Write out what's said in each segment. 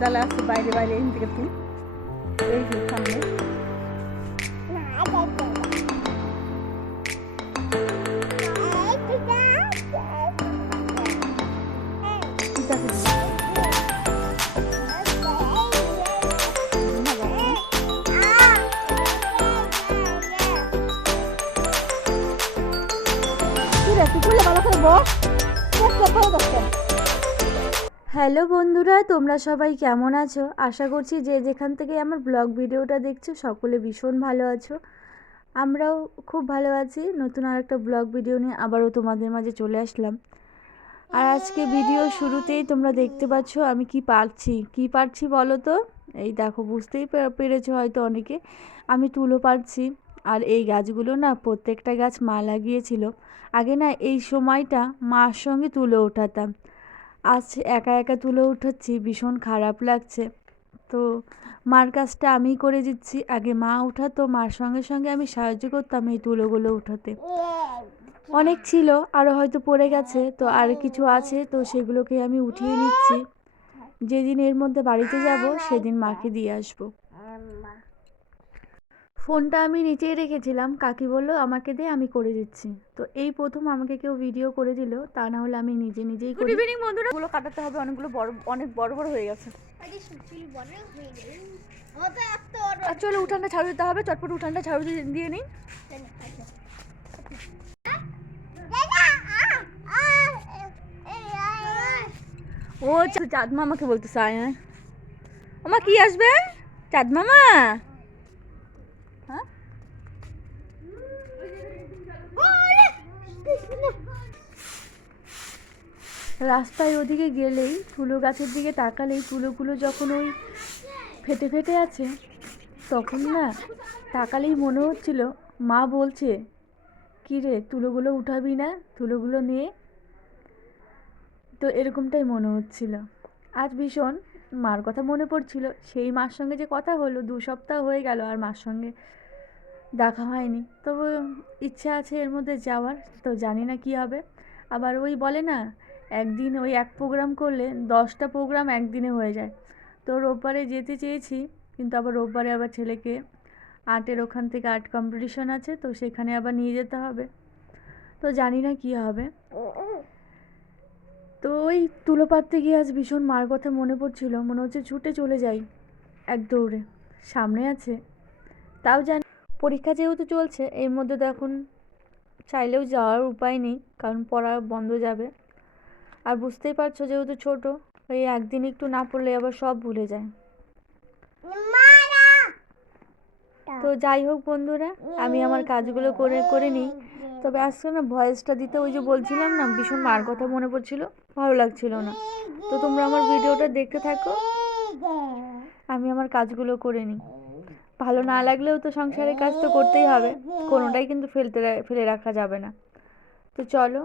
ডালা আছে বাইরে বাইরে এখান থেকে তুই এই যে সামনে তুই ভালো করে বস বস কোথাও যাচ্ছে হ্যালো বন্ধুরা, তোমরা সবাই কেমন আছো? আশা করছি যে যেখান থেকে আমার ব্লগ ভিডিওটা দেখছ, সকলে ভীষণ ভালো আছো। আমরাও খুব ভালো আছি। নতুন আর একটা ব্লগ ভিডিও নিয়ে আবারও তোমাদের মাঝে চলে আসলাম। আর আজকে ভিডিও শুরুতেই তোমরা দেখতে পাচ্ছ আমি কি পারছি। কি পারছি বলো তো? এই দেখো, বুঝতেই পেরেছ হয়তো অনেকে। আমি তুলো পারছি। আর এই গাছগুলো না প্রত্যেকটা গাছ মা লাগিয়েছিল। আগে না এই সময়টা মার সঙ্গে তুলো ওঠাতাম। আজ একা একা তুলে উঠাচ্ছি ভীষণ খারাপ লাগছে। তো মার কাজটা আমি করে দিচ্ছি। আগে মা উঠাতো, মার সঙ্গে সঙ্গে আমি সাহায্য করতাম এই তুলোগুলো উঠাতে। অনেক ছিল আরও হয়তো পড়ে গেছে, তো আর কিছু আছে, তো সেগুলোকে আমি উঠিয়ে নিচ্ছি। যেদিন এর মধ্যে বাড়িতে যাব, সেদিন মাকে দিয়ে আসব। ফোনটা আমি নিচেই রেখেছিলাম। কাকি বলল আমাকে দে আমি করে দিচ্ছি। তো এই প্রথম আমাকে কেউ ভিডিও করে দিল তা না হলে আমি নিজে নিজেই গুড ইভিনিং বন্ধুরা। গুলো কাটাতে হবে অনেকগুলো বড় অনেক বড় বড় হয়ে গেছে। আর চলো উঠানটা ঝাড়ু দিতে হবে চটপট উঠানটা ঝাড়ু দিয়ে- নিই ও চাঁদ মামাকে বলতেছে আয় আয়। আমা কি আসবে? চাঁদ মামা হ্যাঁ রাস্তায় ওদিকে গেলেই, তুলো গাছের দিকে তাকালেই তুলোগুলো যখন ওই ফেটে ফেটে আছে, তখন না তাকালেই মনে হচ্ছিল, মা বলছে, কী রে, তুলোগুলো উঠাবি না? তুলোগুলো নিয়ে তো এরকমটাই মনে হচ্ছিল। আজ ভীষণ মার কথা মনে পড়ছিল। সেই মার সঙ্গে যে কথা হলো, দু সপ্তাহ হয়ে গেল আর মার সঙ্গে দেখা হয়নি। তবে ইচ্ছা আছে এর মধ্যে যাওয়ার, তো জানি না কী হবে। আবার ওই বলে না, একদিন ওই এক প্রোগ্রাম করলে দশটা প্রোগ্রাম একদিনে হয়ে যায়। তো রোববারে যেতে চেয়েছি, কিন্তু আবার রোববারে আবার ছেলেকে আর্টের ওখান থেকে আর্ট কম্পিটিশন আছে, তো সেখানে আবার নিয়ে যেতে হবে। তো জানি না কী হবে। তো ওই তুলো পাড়তে গিয়ে আজ ভীষণ মার কথা মনে পড়ছিল, মনে হচ্ছে ছুটে চলে যাই এক দৌড়ে। সামনে আছে। তাও জানি পরীক্ষা যেহেতু চলছে এর মধ্যে তো এখন চাইলেও যাওয়ার উপায় নেই কারণ পড়া বন্ধ যাবে। আর বুঝতেই পারছ যেহেতু ছোট ওই একদিন একটু না পড়লে আবার সব ভুলে যায়। তো যাই হোক বন্ধুরা আমি আমার কাজগুলো করে করে নিই। তবে আজকে না ভয়েসটা দিতে ওই যে বলছিলাম না ভীষণ মার কথা মনে পড়ছিল ভালো লাগছিল না। তো তোমরা আমার ভিডিওটা দেখতে থাকো। আমি আমার কাজগুলো করে নিই। ভালো না লাগলেও তো সংসারের কাজ তো করতেই হবে। কোনোটাই কিন্তু ফেলতে ফেলে রাখা যাবে না। তো চলো,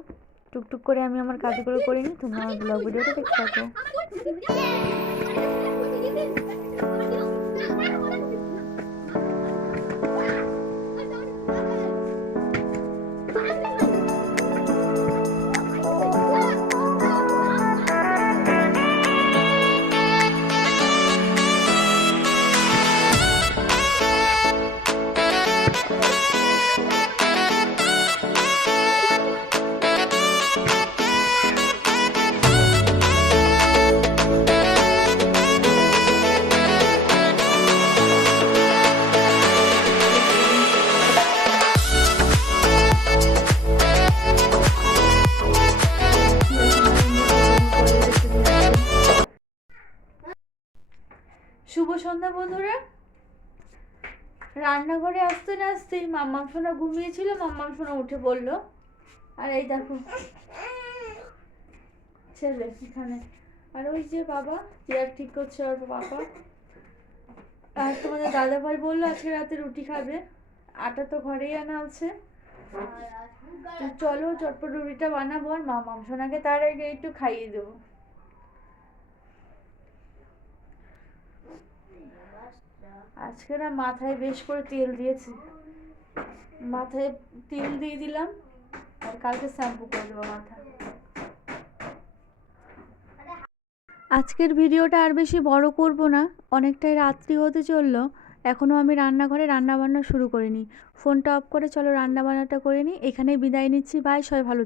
টুকটুক করে আমি আমার কাজগুলো করে নিই। তোমরা আমার ব্লগ ভিডিওটা দেখতে থাকো। শুভ সন্ধ্যা বন্ধুরা। রান্নাঘরে আসতে না আসতেই মাম্মাম সোনা ঘুমিয়েছিল মাম্মাম সোনা উঠে পড়ল আর এই দেখো, ছেলে এখানে। আর ওই যে বাবা চেয়ার ঠিক করছে ওর বাবা। আর তোমাদের দাদা ভাই বলল, আজকে রাতে রুটি খাবে, আটা তো ঘরেই আনা আছে। চলো, চটপট রুটিটা বানাবো আর মা মামসোনাকে তার আগে একটু খাইয়ে দেবো। আজকে না মাথায় বেশ করে তেল দিয়েছি। মাথায় তেল দিয়ে দিলাম, আর কালকে শ্যাম্পু করে দেবো মাথা আজকের ভিডিওটা আর বেশি বড় করব না, অনেকটাই রাত্রি হতে চলল এখনও আমি রান্নাঘরে রান্নাবান্না শুরু করিনি। ফোনটা অফ করে চলো রান্নাবান্নাটা করে নিই, এখানেই বিদায় নিচ্ছি, বাই, সবাই ভালো।